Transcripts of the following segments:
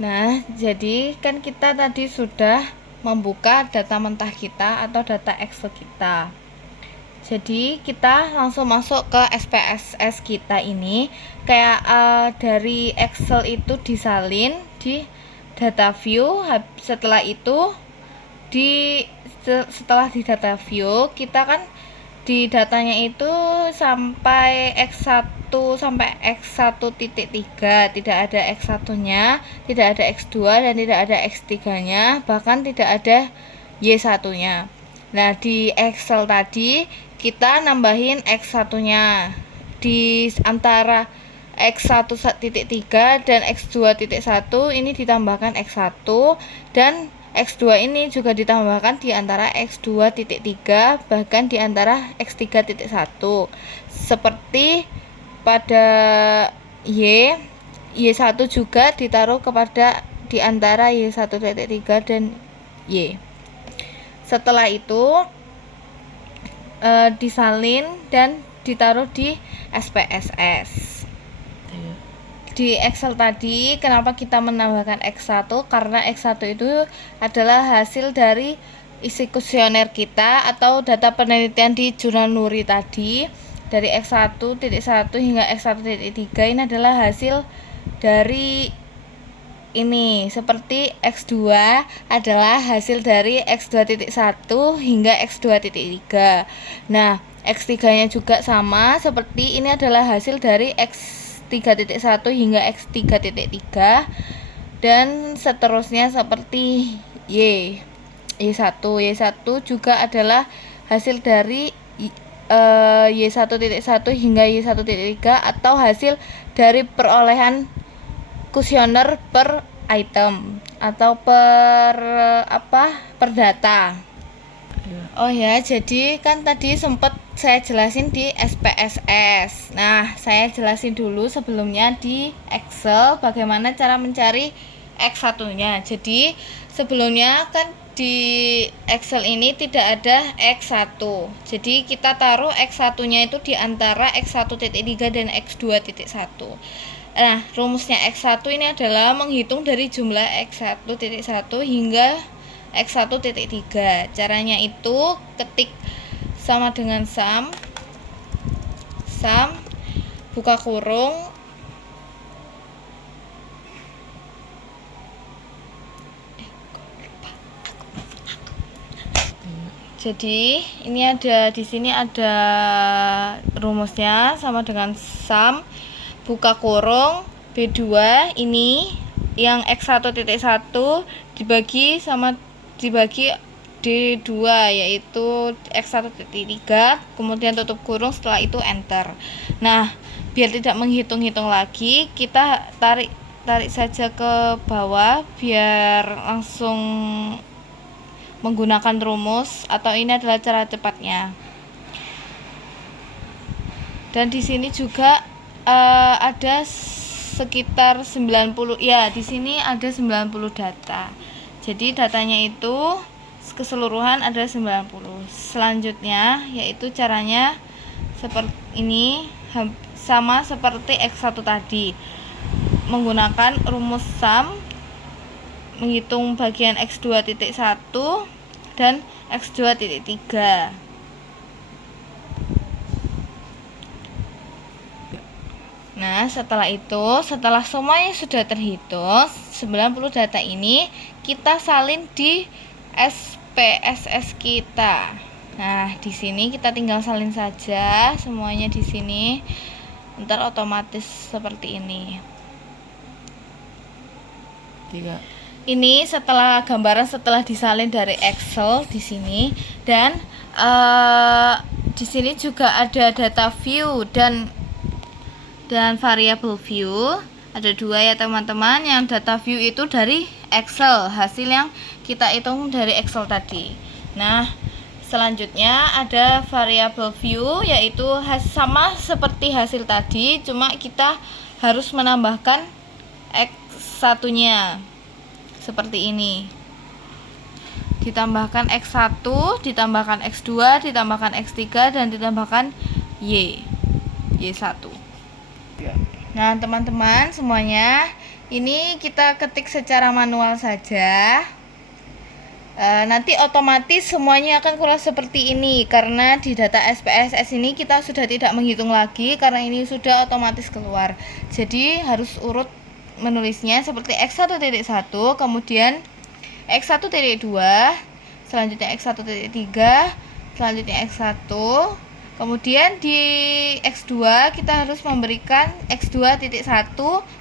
Nah, jadi kan kita tadi sudah membuka data mentah kita atau data Excel kita. Jadi kita langsung masuk ke SPSS kita ini. Kayak dari Excel itu disalin di data view. Setelah itu setelah di data view kita kan di datanya itu sampai X1 sampai X1.3, tidak ada X1-nya, tidak ada X2 dan tidak ada X3-nya, bahkan tidak ada Y1-nya. Nah, di Excel tadi kita nambahin X1-nya di antara X1.3 dan X2.1 ini ditambahkan X1 dan X2 ini juga ditambahkan di antara X2.3 bahkan di antara X3.1 seperti pada Y1 juga ditaruh kepada di antara Y1.3 dan Y. Setelah itu disalin dan ditaruh di SPSS. Di Excel tadi kenapa kita menambahkan X1? Karena X1 itu adalah hasil dari isi kuesioner kita atau data penelitian di jurnal Nuri tadi. Dari X1.1 hingga X1.3 ini adalah hasil dari ini, seperti X2 adalah hasil dari X2.1 hingga X2.3. Nah, X3-nya juga sama, seperti ini adalah hasil dari X3.1 hingga X3.3 dan seterusnya seperti Y1 juga adalah hasil dari Y1.1 hingga Y1.3 atau hasil dari perolehan kuesioner per item atau per data. Oh ya, jadi kan tadi sempat saya jelasin di SPSS. Nah, saya jelasin dulu sebelumnya di Excel bagaimana cara mencari X1-nya. Jadi, sebelumnya kan di Excel ini tidak ada X1. Jadi, kita taruh X1-nya itu di antara X1.3 dan X2.1. Nah, rumusnya X1 ini adalah menghitung dari jumlah X1.1 hingga X1.3. Caranya itu ketik sama dengan sum buka kurung jadi ini ada di sini ada rumusnya sama dengan sum buka kurung B2 ini yang X1.1 dibagi D2 yaitu X1.3 kemudian tutup kurung, setelah itu enter. Nah, biar tidak menghitung-hitung lagi, kita tarik saja ke bawah biar langsung menggunakan rumus, atau ini adalah cara cepatnya. Dan di sini juga ada sekitar 90, ya di sini ada 90 data. Jadi datanya itu keseluruhan ada 90. Selanjutnya yaitu caranya seperti ini, sama seperti X1 tadi. Menggunakan rumus sum menghitung bagian X2.1 dan X2.3. Nah, setelah semuanya sudah terhitung 90 data ini, kita salin di SPSS kita. Nah, di sini kita tinggal salin saja semuanya di sini. Ntar otomatis seperti ini. Ini gambaran setelah disalin dari Excel di sini, dan di sini juga ada data view dan variable view. Ada dua ya teman-teman. Yang data view itu dari Excel, hasil yang kita hitung dari Excel tadi. Nah, selanjutnya ada variable view, yaitu sama seperti hasil tadi, cuma kita harus menambahkan X1-nya seperti ini. Ditambahkan X1, ditambahkan X2, ditambahkan X3 dan ditambahkan Y1. Nah, teman-teman semuanya, Ini kita ketik secara manual saja. Nanti otomatis semuanya akan keluar seperti ini, karena di data SPSS ini kita sudah tidak menghitung lagi karena ini sudah otomatis keluar. Jadi harus urut menulisnya seperti X1.1, kemudian X1.2, selanjutnya X1.3, selanjutnya X1, kemudian di X2 kita harus memberikan X2.1,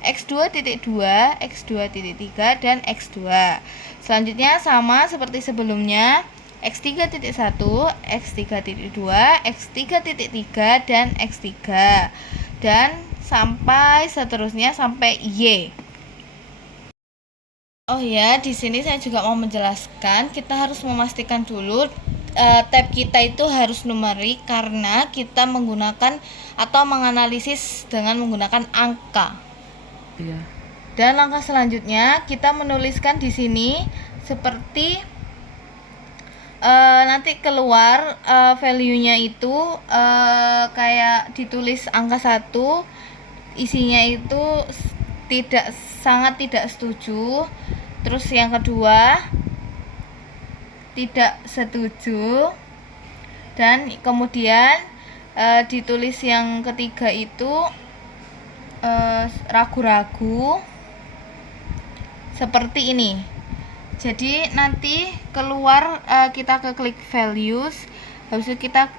X2.2, X2.3, dan X2. Selanjutnya sama seperti sebelumnya, X3.1, X3.2, X3.3, dan X3, dan sampai seterusnya sampai Y. Oh ya, di sini saya juga mau menjelaskan, kita harus memastikan dulu tab kita itu harus numerik karena kita menggunakan atau menganalisis dengan menggunakan angka. Iya. Dan langkah selanjutnya kita menuliskan di sini seperti nanti keluar value-nya itu kayak ditulis angka 1, isinya itu sangat tidak setuju. Terus yang kedua tidak setuju, dan kemudian ditulis yang ketiga itu ragu-ragu seperti ini. Jadi nanti keluar kita ke klik values, habis itu kita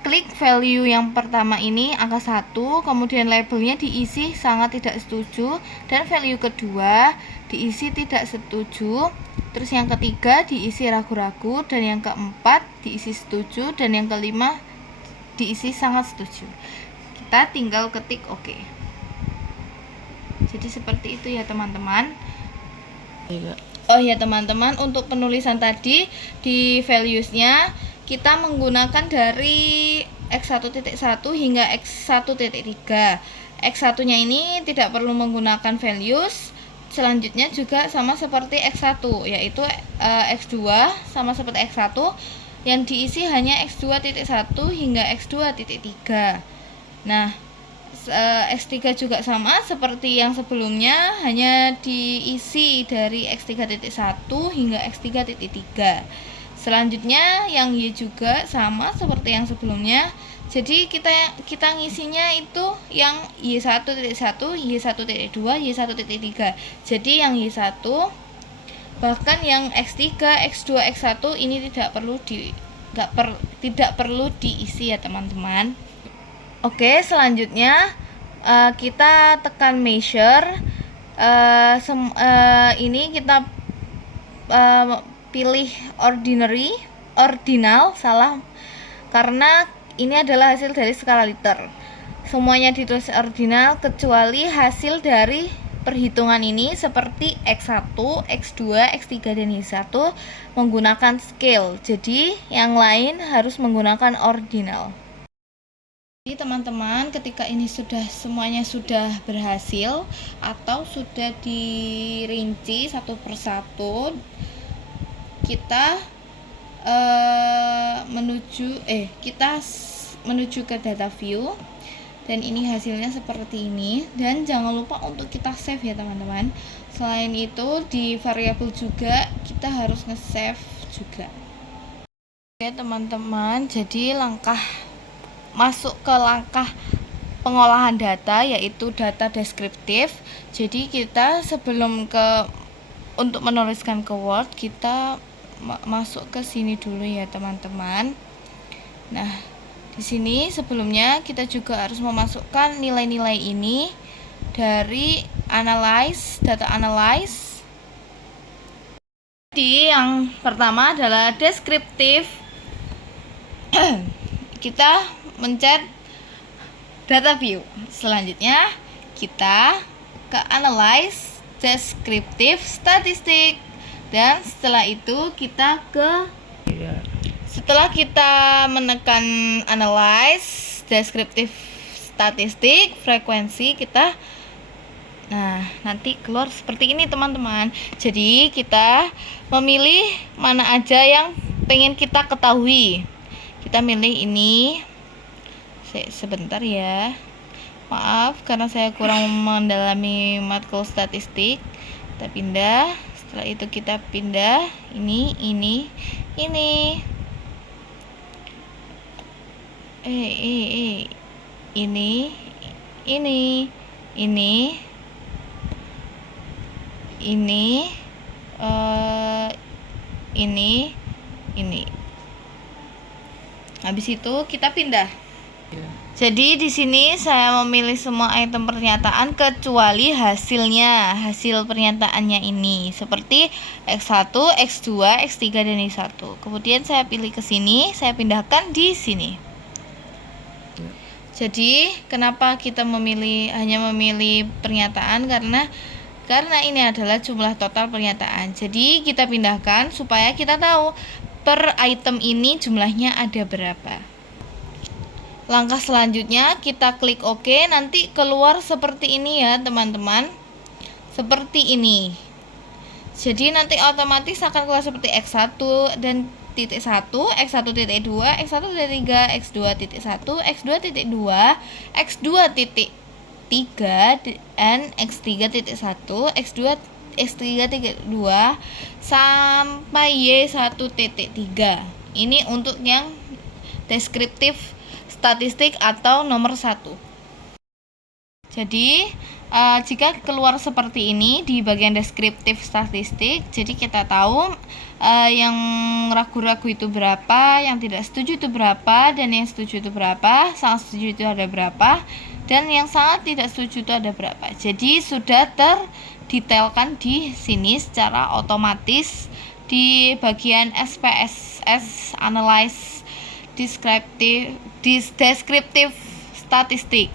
klik value yang pertama ini angka 1, kemudian labelnya diisi sangat tidak setuju, dan value kedua diisi tidak setuju, terus yang ketiga diisi ragu-ragu, dan yang keempat diisi setuju, dan yang kelima diisi sangat setuju. Kita tinggal ketik OK. Jadi seperti itu ya teman-teman. Oh ya teman-teman, untuk penulisan tadi di values-nya kita menggunakan dari X1.1 hingga X1.3. X1-nya ini tidak perlu menggunakan values. Selanjutnya juga sama seperti X1, yaitu X2 sama seperti X1 yang diisi hanya X2.1 hingga X2.3. Nah, X3 juga sama seperti yang sebelumnya, hanya diisi dari X3.1 hingga X3.3. Selanjutnya yang Y juga sama seperti yang sebelumnya. Jadi kita ngisinya itu yang Y1.1, Y1.2, Y1.3. Jadi yang Y1, bahkan yang X3, X2, X1 ini tidak perlu diisi ya teman-teman. Oke, selanjutnya kita tekan measure. Ini kita pilih ordinal, salah, karena ini adalah hasil dari skala liter. Semuanya ditulis ordinal kecuali hasil dari perhitungan ini seperti X1, X2, X3, dan Y1 menggunakan scale. Jadi yang lain harus menggunakan ordinal. Jadi teman-teman, ketika ini semuanya sudah berhasil atau sudah dirinci satu persatu, kita menuju ke data view, dan ini hasilnya seperti ini. Dan jangan lupa untuk kita save ya teman-teman. Selain itu di variabel juga kita harus nge-save juga. Oke teman-teman, jadi masuk ke langkah pengolahan data, yaitu data deskriptif. Jadi kita sebelum untuk menuliskan ke Word, kita masuk ke sini dulu ya teman-teman. Nah, di sini sebelumnya kita juga harus memasukkan nilai-nilai ini dari data analyze. Jadi yang pertama adalah deskriptif. Kita mencet data view. Selanjutnya kita ke analyze deskriptif statistik, dan setelah itu kita setelah kita menekan analyze deskriptif statistik frekuensi kita, nah nanti keluar seperti ini teman-teman. Jadi kita memilih mana aja yang pengen kita ketahui. Kita milih ini sebentar ya. Maaf karena saya kurang mendalami matkul statistik. Kita pindah. Setelah itu kita pindah ini. Ini ini ini. Habis itu kita pindah. Jadi di sini saya memilih semua item pernyataan kecuali hasilnya, hasil pernyataannya ini seperti X1, X2, X3 dan Y1. Kemudian saya pilih ke sini, saya pindahkan di sini. Jadi kenapa kita hanya memilih pernyataan karena ini adalah jumlah total pernyataan. Jadi kita pindahkan supaya kita tahu per item ini jumlahnya ada berapa. Langkah selanjutnya kita klik OK, nanti keluar seperti ini ya teman-teman. Seperti ini. Jadi nanti otomatis akan keluar seperti X1 dan titik 1, X1 titik 2, X1 titik 3, X2 titik 1, X2 titik 2, X2 titik 3 dan X3 titik 1, X2 X3 titik 2 sampai Y1 titik 3. Ini untuk yang deskriptif statistik atau nomor 1. Jadi jika keluar seperti ini di bagian deskriptif statistik, jadi kita tahu yang ragu-ragu itu berapa, yang tidak setuju itu berapa, dan yang setuju itu berapa, sangat setuju itu ada berapa, dan yang sangat tidak setuju itu ada berapa. Jadi sudah terdetailkan di sini secara otomatis di bagian SPSS Analyze Deskriptif Statistik.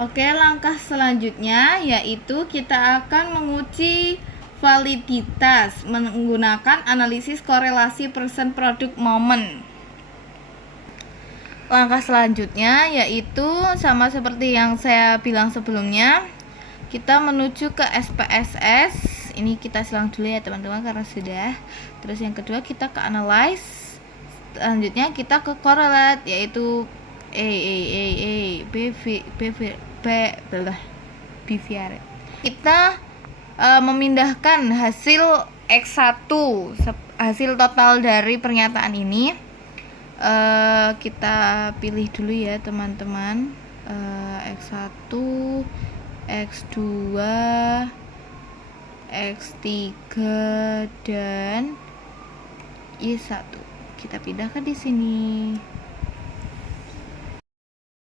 Oke, langkah selanjutnya yaitu kita akan menguji validitas menggunakan analisis korelasi persen produk momen. Langkah selanjutnya yaitu sama seperti yang saya bilang sebelumnya, kita menuju ke SPSS. Ini kita silang dulu ya teman-teman karena sudah. Terus yang kedua kita ke analyze. Selanjutnya kita ke correlate yaitu bivariate. Kita memindahkan hasil X1, hasil total dari pernyataan ini. Kita pilih dulu ya teman-teman, X1, X2, X3 dan Y1. Kita pindahkan di sini.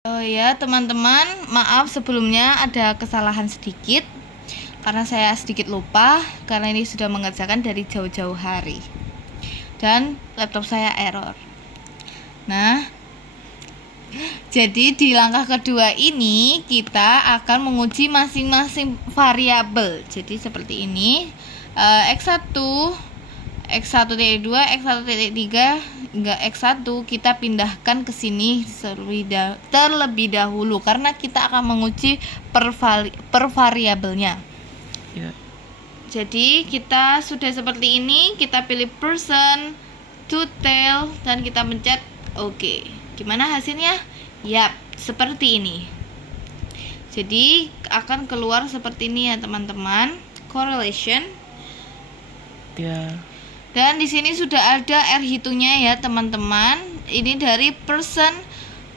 Oh ya teman-teman, maaf sebelumnya ada kesalahan sedikit karena saya sedikit lupa karena ini sudah mengerjakan dari jauh-jauh hari dan laptop saya error. Nah, jadi di langkah kedua ini kita akan menguji masing-masing variabel. Jadi seperti ini, X1, X1.2, X1.3 hingga X1 kita pindahkan ke sini terlebih dahulu karena kita akan menguji per variabelnya. Ya. Jadi kita sudah seperti ini, kita pilih person, total dan kita pencet OK. Gimana hasilnya? Yap, seperti ini. Jadi akan keluar seperti ini ya teman-teman, correlation. Ya. Dan di sini sudah ada R hitungnya ya teman-teman. Ini dari person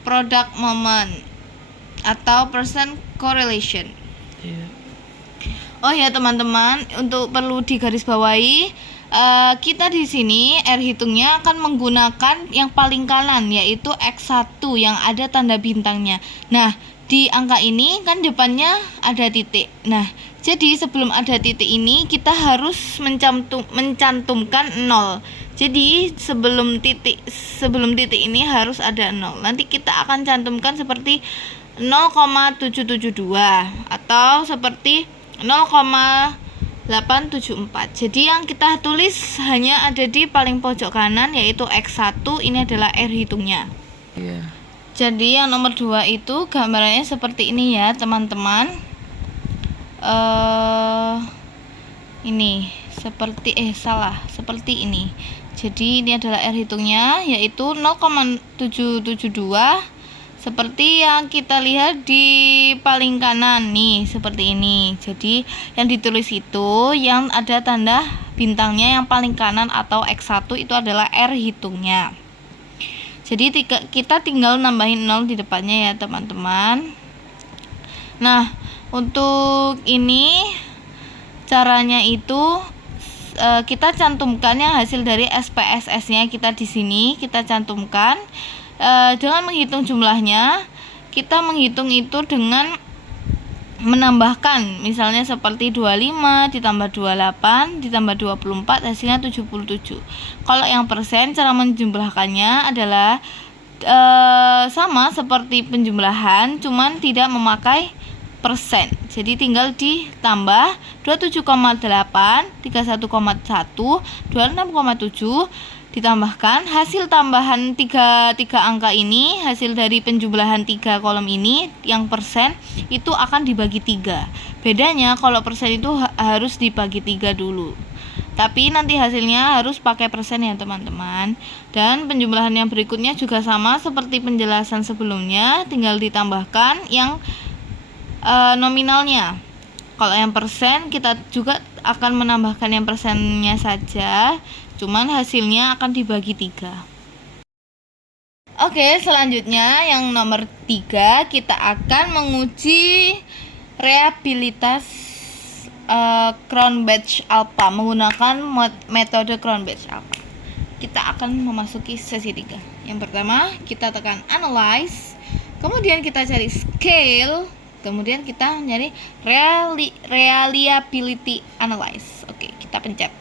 product moment atau person correlation. Yeah. Oh ya teman-teman, untuk perlu digarisbawahi, kita di sini R hitungnya akan menggunakan yang paling kanan yaitu X1 yang ada tanda bintangnya. Nah, di angka ini kan depannya ada titik. Nah, jadi sebelum ada titik ini kita harus mencantumkan 0. Jadi sebelum titik ini harus ada 0. Nanti kita akan cantumkan seperti 0,772 atau seperti 0,874. Jadi yang kita tulis hanya ada di paling pojok kanan yaitu X1, ini adalah R hitungnya. Yeah. Jadi yang nomor 2 itu gambarannya seperti ini ya teman-teman. Ini seperti ini. Jadi ini adalah R hitungnya yaitu 0,772 Seperti yang kita lihat di paling kanan nih, seperti ini. Jadi yang ditulis itu yang ada tanda bintangnya yang paling kanan atau X1 itu adalah R hitungnya. Jadi kita tinggal nambahin 0 di depannya ya teman-teman. Nah, untuk ini caranya itu kita cantumkan yang hasil dari SPSS-nya kita di sini, kita cantumkan. Dengan menghitung jumlahnya, kita menghitung itu dengan menambahkan, misalnya seperti 25 ditambah 28 ditambah 24 hasilnya 77. Kalau yang persen, cara menjumlahkannya adalah sama seperti penjumlahan, cuman tidak memakai persen. Jadi tinggal ditambah 27,8, 31,1, 26,7 ditambahkan hasil tambahan tiga angka ini, hasil dari penjumlahan 3 kolom ini yang persen itu akan dibagi 3. Bedanya kalau persen itu harus dibagi 3 dulu, tapi nanti hasilnya harus pakai persen ya teman-teman. Dan penjumlahan yang berikutnya juga sama seperti penjelasan sebelumnya, tinggal ditambahkan yang nominalnya. Kalau yang persen kita juga akan menambahkan yang persennya saja, cuman hasilnya akan dibagi 3. Oke, selanjutnya yang nomor 3, kita akan menguji reliabilitas Cronbach's-Alpha menggunakan metode Cronbach's-Alpha. Kita akan memasuki sesi 3. Yang pertama, kita tekan analyze, kemudian kita cari scale, kemudian kita nyari reliability analyze. Oke, kita pencet.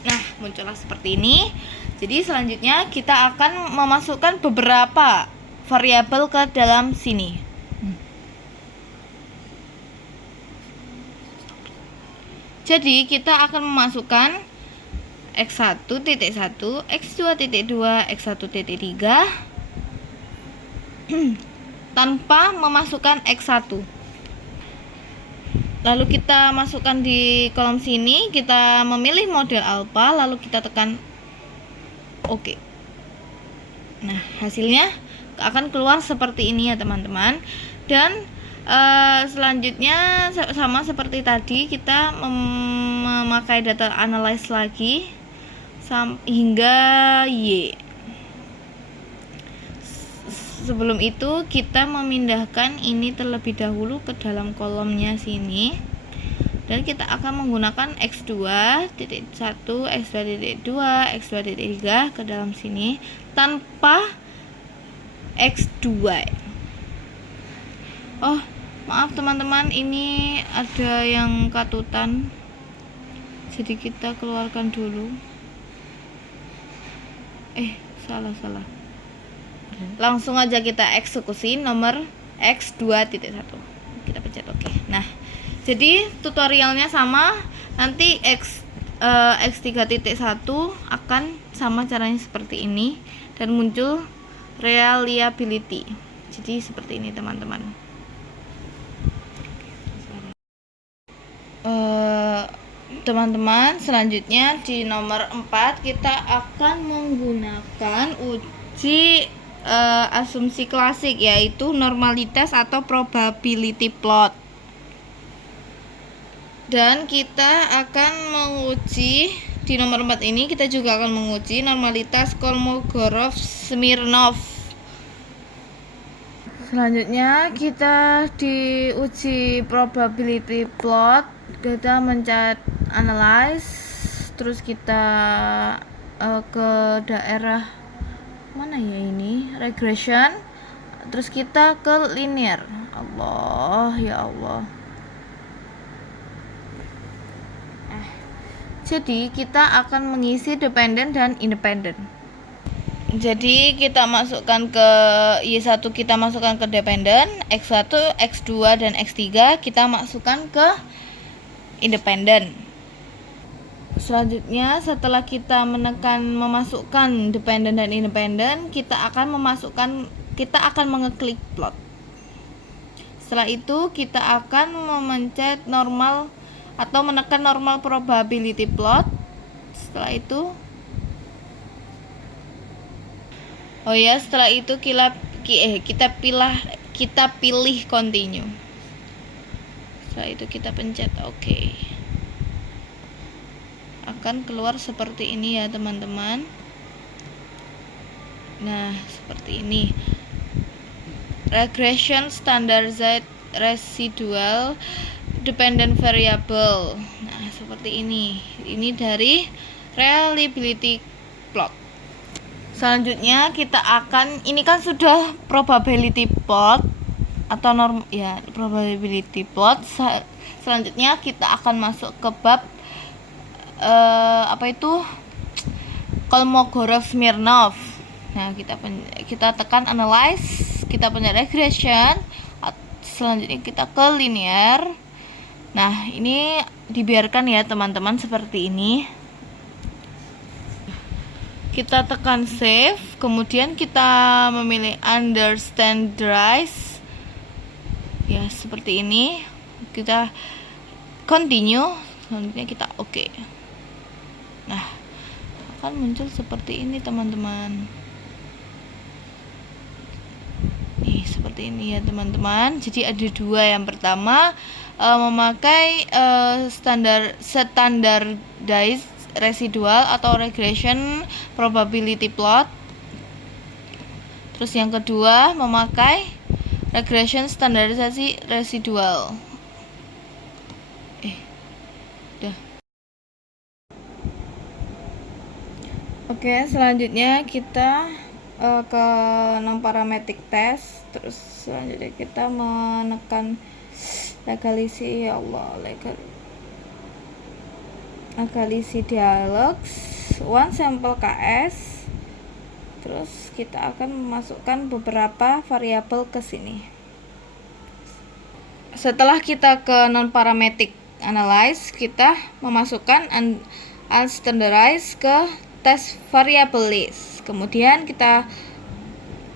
Nah, muncullah seperti ini. Jadi selanjutnya kita akan memasukkan beberapa variabel ke dalam sini. Jadi kita akan memasukkan X1.1, X2.2, X1.3 tanpa memasukkan X1. Lalu kita masukkan di kolom sini, kita memilih model alpha, lalu kita tekan OK. Nah, hasilnya akan keluar seperti ini ya teman-teman. Dan selanjutnya sama seperti tadi, kita memakai data analyze lagi hingga Y. Sebelum itu kita memindahkan ini terlebih dahulu ke dalam kolomnya sini, dan kita akan menggunakan X2.1, X2.2, X2.3 ke dalam sini tanpa X2. Oh, maaf teman-teman, ini ada yang katutan, jadi kita keluarkan dulu. Salah. Langsung aja kita eksekusi nomor X2.1. Kita pencet OK. Nah, jadi tutorialnya sama. Nanti X3.1 akan sama caranya seperti ini dan muncul reliability. Jadi seperti ini teman-teman. Teman-teman, selanjutnya di nomor 4 kita akan menggunakan uji asumsi klasik, yaitu normalitas atau probability plot. Dan kita akan menguji di nomor 4 ini, kita juga akan menguji normalitas Kolmogorov-Smirnov. Selanjutnya kita diuji probability plot, kita mencet analyze, terus kita ke daerah mana ya ini, regression, terus kita ke linear. Allah ya Allah. Jadi kita akan mengisi dependent dan independent. Jadi kita masukkan ke Y1, kita masukkan ke dependent, X1, X2 dan X3 kita masukkan ke independent. Selanjutnya setelah kita menekan memasukkan dependent dan independent, kita akan mengeklik plot. Setelah itu kita akan memencet normal atau menekan normal probability plot. Setelah itu kita pilih continue. Setelah itu kita pencet OK. Akan keluar seperti ini ya teman-teman. Nah, seperti ini. Regression standardized residual dependent variable. Nah, seperti ini. Ini dari reliability plot. Selanjutnya kita akan, ini kan sudah probability plot atau probability plot. Selanjutnya kita akan masuk ke bab Kolmogorov-Smirnov. Nah, kita tekan analyze, kita pencet regression, selanjutnya kita ke linear. Nah, ini dibiarkan ya teman-teman seperti ini. Kita tekan save, kemudian kita memilih understandize. Ya, seperti ini. Kita continue, selanjutnya kita OK. Nah, akan muncul seperti ini teman-teman. Nih, seperti ini ya teman-teman. Jadi ada dua. Yang pertama memakai standardized residual atau regression probability plot. Terus yang kedua memakai regression standarisasi residual. Oke, selanjutnya kita ke non-parametric test. Terus selanjutnya kita menekan legalisi, ya Allah, legalisi dialogs one sample KS. Terus kita akan memasukkan beberapa variabel ke sini. Setelah kita ke non-parametric analyze, kita memasukkan unstandardized ke test variable list. Kemudian kita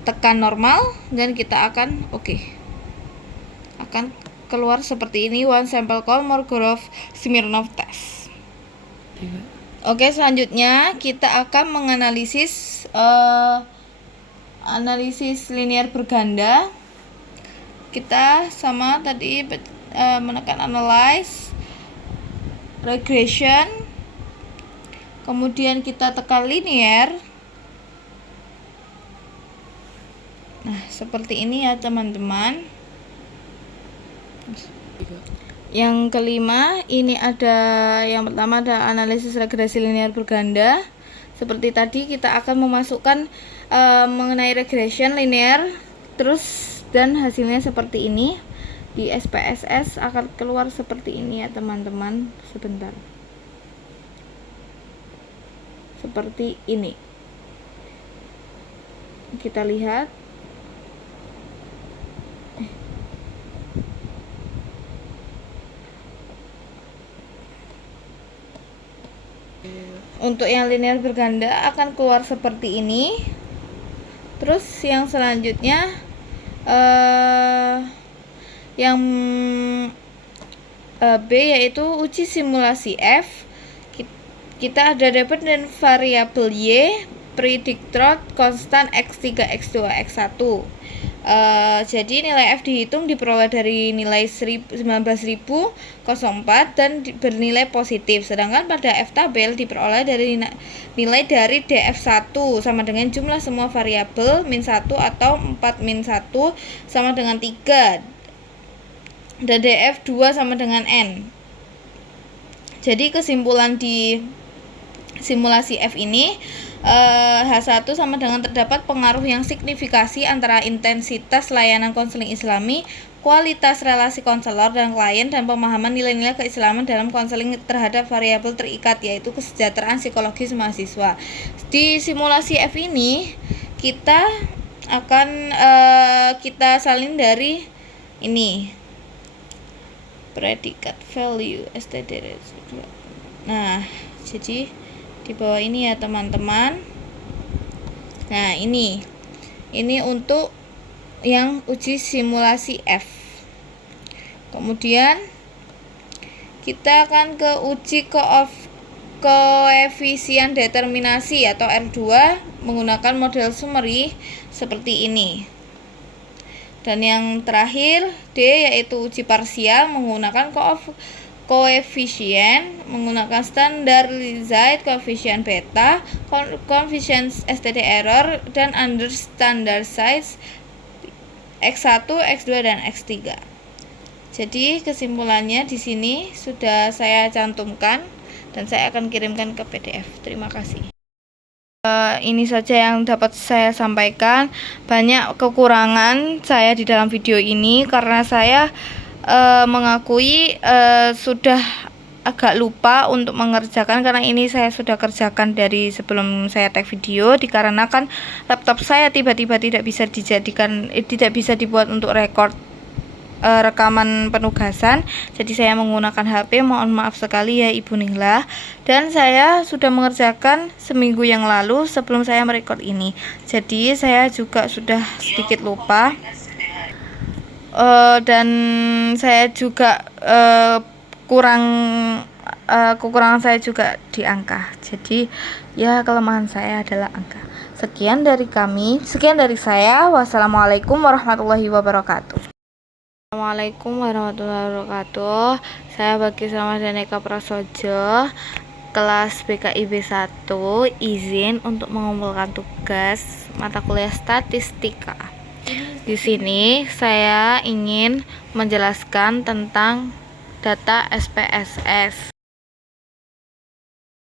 tekan normal dan kita akan OK. Akan keluar seperti ini, one sample Kolmogorov-Smirnov test. Oke, selanjutnya kita akan menganalisis analisis linear berganda. Kita sama tadi menekan analyze, regression, kemudian kita tekan linear. Nah, seperti ini ya teman-teman. Yang kelima, ini yang pertama ada analisis regresi linear berganda. Seperti tadi kita akan memasukkan mengenai regression linear, terus dan hasilnya seperti ini. Di SPSS akan keluar seperti ini ya teman-teman. Sebentar. Seperti ini. Kita lihat. Untuk yang linear berganda akan keluar seperti ini. Terus yang selanjutnya yang B yaitu uji simulasi F. Kita ada dependent variable Y, predictor constant X3, X2, X1. Jadi nilai F dihitung diperoleh dari nilai 19.004 dan bernilai positif. Sedangkan pada F tabel diperoleh dari nilai dari DF1 sama dengan jumlah semua variabel min 1 atau 4 min 1 sama dengan 3. Dan DF2 sama dengan N. Jadi kesimpulan di simulasi F ini, H1 sama dengan terdapat pengaruh yang signifikasi antara intensitas layanan konseling Islami, kualitas relasi konselor dan klien, dan pemahaman nilai-nilai keislaman dalam konseling terhadap variabel terikat, yaitu kesejahteraan psikologis mahasiswa. Di simulasi F ini kita akan kita salin dari ini predikat value std. Nah, jadi di bawah ini ya teman-teman. Nah, ini untuk yang uji simulasi F. Kemudian kita akan ke uji koefisien determinasi atau R2 menggunakan model summary seperti ini. Dan yang terakhir D yaitu uji parsial menggunakan koefisien menggunakan standardized koefisien beta, koefisien STD error, dan under standard size X1, X2, dan X3. Jadi kesimpulannya di sini sudah saya cantumkan dan saya akan kirimkan ke PDF. Terima kasih. Ini saja yang dapat saya sampaikan. Banyak kekurangan saya di dalam video ini karena saya mengakui sudah agak lupa untuk mengerjakan, karena ini saya sudah kerjakan dari sebelum saya tag video, dikarenakan laptop saya tiba-tiba tidak bisa dibuat untuk record rekaman penugasan. Jadi saya menggunakan HP, mohon maaf sekali ya Ibu Nihla. Dan saya sudah mengerjakan seminggu yang lalu sebelum saya merekod ini. Jadi saya juga sudah sedikit lupa. Dan saya juga kekurangan saya juga di angka. Jadi ya kelemahan saya adalah angka. Sekian dari saya. Wassalamualaikum warahmatullahi wabarakatuh. Assalamualaikum warahmatullahi wabarakatuh. Saya Bagi Samadhaneka Prasojo, kelas BKIB 1, izin untuk mengumpulkan tugas mata kuliah statistika. Di sini saya ingin menjelaskan tentang data SPSS.